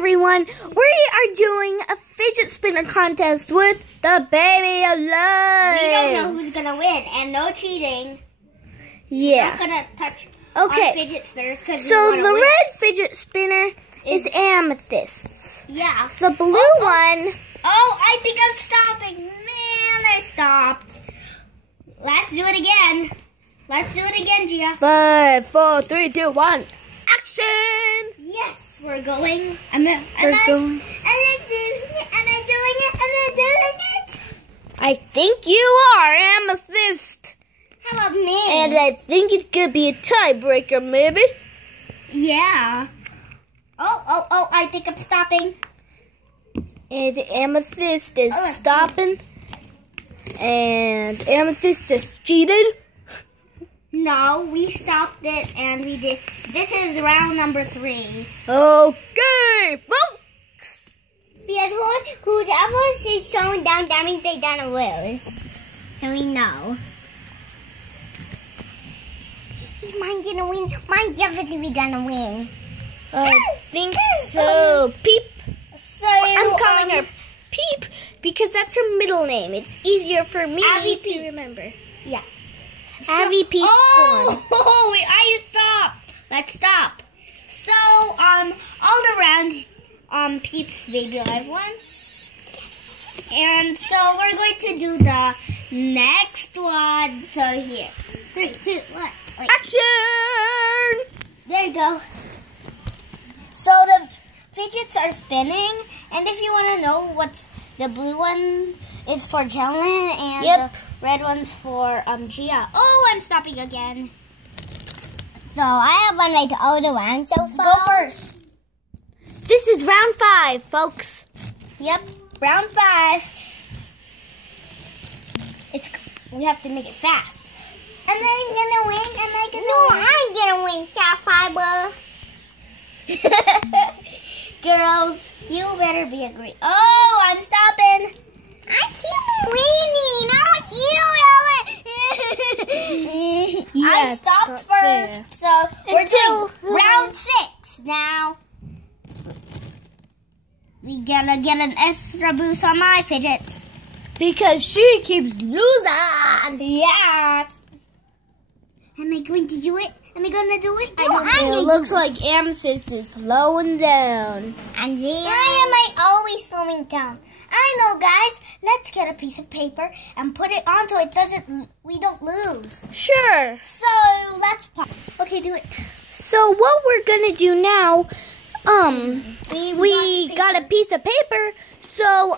everyone, we are doing a fidget spinner contest with the baby alive. We don't know who's gonna win, and no cheating. Yeah. We're not gonna touch our fidget spinners because so the red fidget spinner is amethyst. Yeah. The blue one. Oh, I think I'm stopping. Man, I stopped. Let's do it again. Let's do it again, Gia. 5, 4, 3, 2, 1. Action! Yes, we're going. Am I doing it? I think you are, Amethyst. How about me? And I think it's gonna be a tiebreaker, maybe. Yeah. Oh, I think I'm stopping. And Amethyst is stopping. And Amethyst just cheated. No, we stopped it and we did. This is round number 3. Okay, folks. Because whoever is showing down, that means they done lose. So we know. Is mine gonna win? Mine's definitely gonna win. I think so. Peep. So I'm calling her Peep because that's her middle name. It's easier for me to remember. Yeah. Abby Peep. Oh, wait, I stopped. Let's stop. So, all around, Peep's baby alive one. And so we're going to do the next one. So here, 3, 2, 1. Wait. Action! There you go. So the fidgets are spinning, and if you want to know what's the blue one is for Jalen, and the red one's for Gia. Oh, I'm stopping again. So I have one right all around so far. Go first. This is round 5, folks. Yep, round 5. We have to make it fast. Am I gonna win? Am I gonna win? No, I'm gonna win, Sapphire. Girls, you better be agree. Oh, I'm stopping. I keep winning. I stopped first, so we're doing round 6 now. We gonna get an extra boost on my fidgets. Because she keeps losing. Yeah. Am I going to do it? Am I gonna do it? It looks like Amethyst is slowing down. And why am I always slowing down? I know, guys. Let's get a piece of paper and put it on so we don't lose. Sure. So let's pause. Okay, do it. So what we're gonna do now, we got a piece of paper, so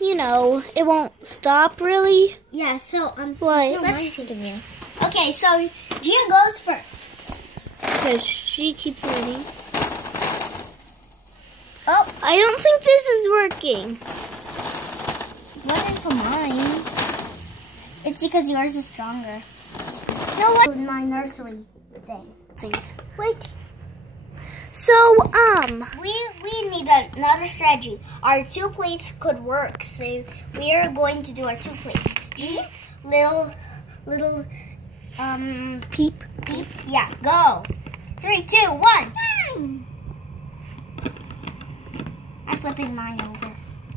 you know, it won't stop really. Yeah. So what? Let's continue. Okay, so Gia goes first because she keeps winning. Oh, I don't think this is working. Running for mine. It's because yours is stronger. No, what? My nursery thing. See. Wait. So, we need another strategy. Our 2 plates could work, so we are going to do our 2 plates. Little, Peep. Yeah, go. 3, 2, 1. I'm flipping mine over.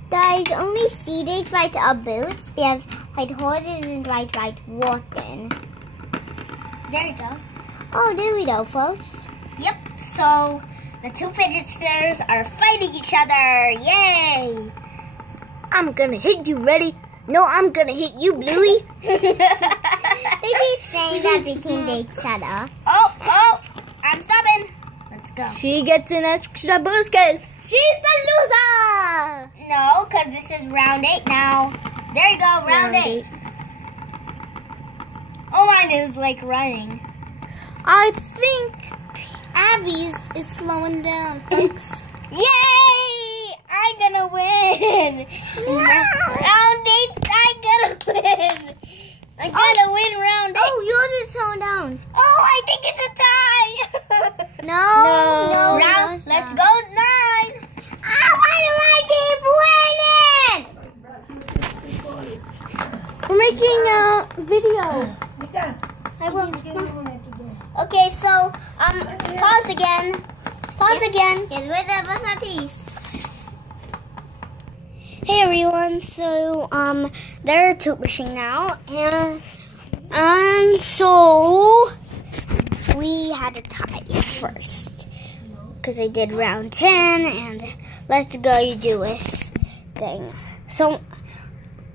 Guys, only seeded right a boost. There's white horses and white water. There you go. Oh, there we go, folks. Yep, so the 2 fidget spinners are fighting each other. Yay! I'm gonna hit you, ready? No, I'm gonna hit you, Bluey. They keep saying that between each other. Oh, I'm stopping. Let's go. She gets an extra boost because she's the loser. No, because this is round 8 now. There you go, round 8. Oh, mine is like running. I think Abby's is slowing down, folks. Yay! I'm gonna win. Round 8, I'm gonna win. I'm gonna win round 8. Oh, yours is slowing down. Oh, I think it's a tie. No. Round, let's go 9. Why do I keep winning? We're making a video. I will. Okay, so pause again. Pause again. Hey everyone, so they're tube machine now, and so we had a tie first because I did round 10, and let's go you do this thing. So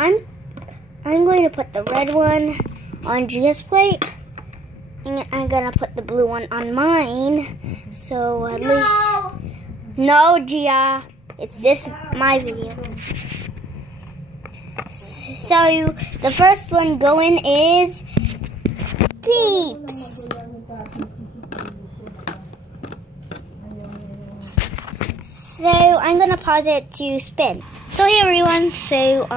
I'm going to put the red one on Gia's plate, and I'm gonna put the blue one on mine. So at least no, Gia. It's this my video. So the first one going is Peeps. So I'm gonna pause it to spin. So hey everyone. So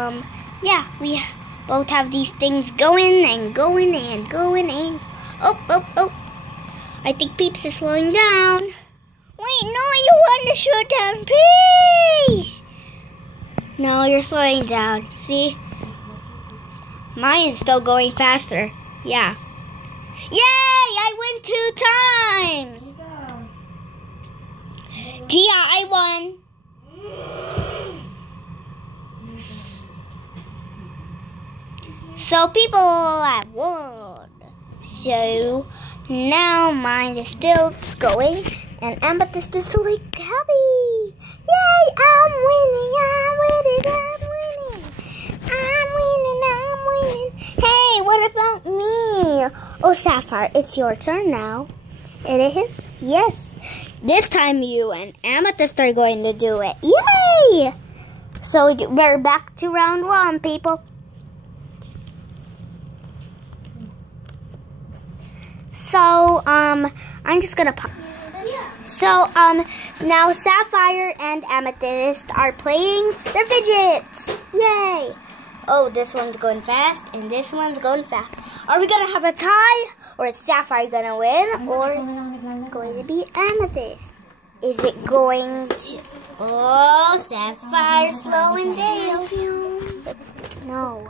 yeah, we both have these things going and going and going and oh. I think Peeps is slowing down. Wait, no, you want to slow down, please. No, you're slowing down. See? Mine's still going faster. Yeah. Yay! I win 2 times. Gia, I won. So people have won. So now mine is still going. And Amethyst is so like happy. Yay, I'm winning. Hey, what about me? Oh, Sapphire, it's your turn now. It is? Yes. This time you and Amethyst are going to do it. Yay! So we're back to round 1, people. So, I'm just gonna pop. So, now Sapphire and Amethyst are playing the fidgets. Yay! Oh, this one's going fast, and this one's going fast. Are we gonna have a tie? Or is Sapphire gonna win? Or is it going to be Amethyst? Is it going to... Oh, Sapphire slowing down. No.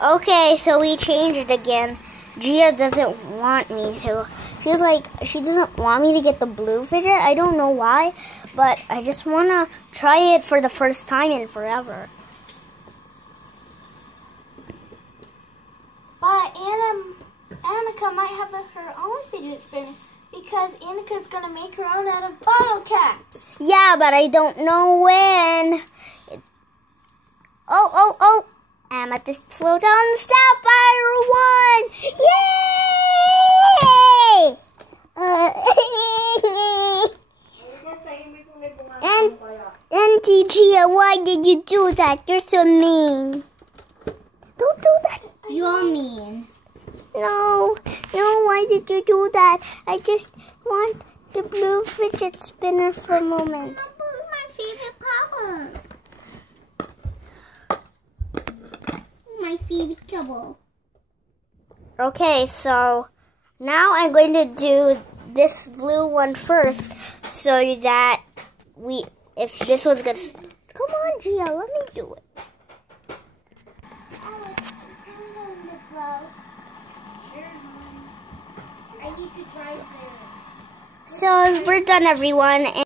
Okay, so we changed it again. Gia doesn't want me to. She's like, she doesn't want me to get the blue fidget. I don't know why, but I just want to try it for the first time in forever. But Annika might have her own fidget spinner because Annika's going to make her own out of bottle caps. Yeah, but I don't know when. Oh. Amethyst slow down. Sapphire won! Yay! And Gia, why did you do that? You're so mean. Don't do that. You're mean. No, why did you do that? I just want the blue fidget spinner for a moment. My favorite Papa. My favorite couple. Okay, so now I'm going to do this blue one first, so that if this one's gonna, come on, Gia, let me do it. I need to try this. So we're done, everyone.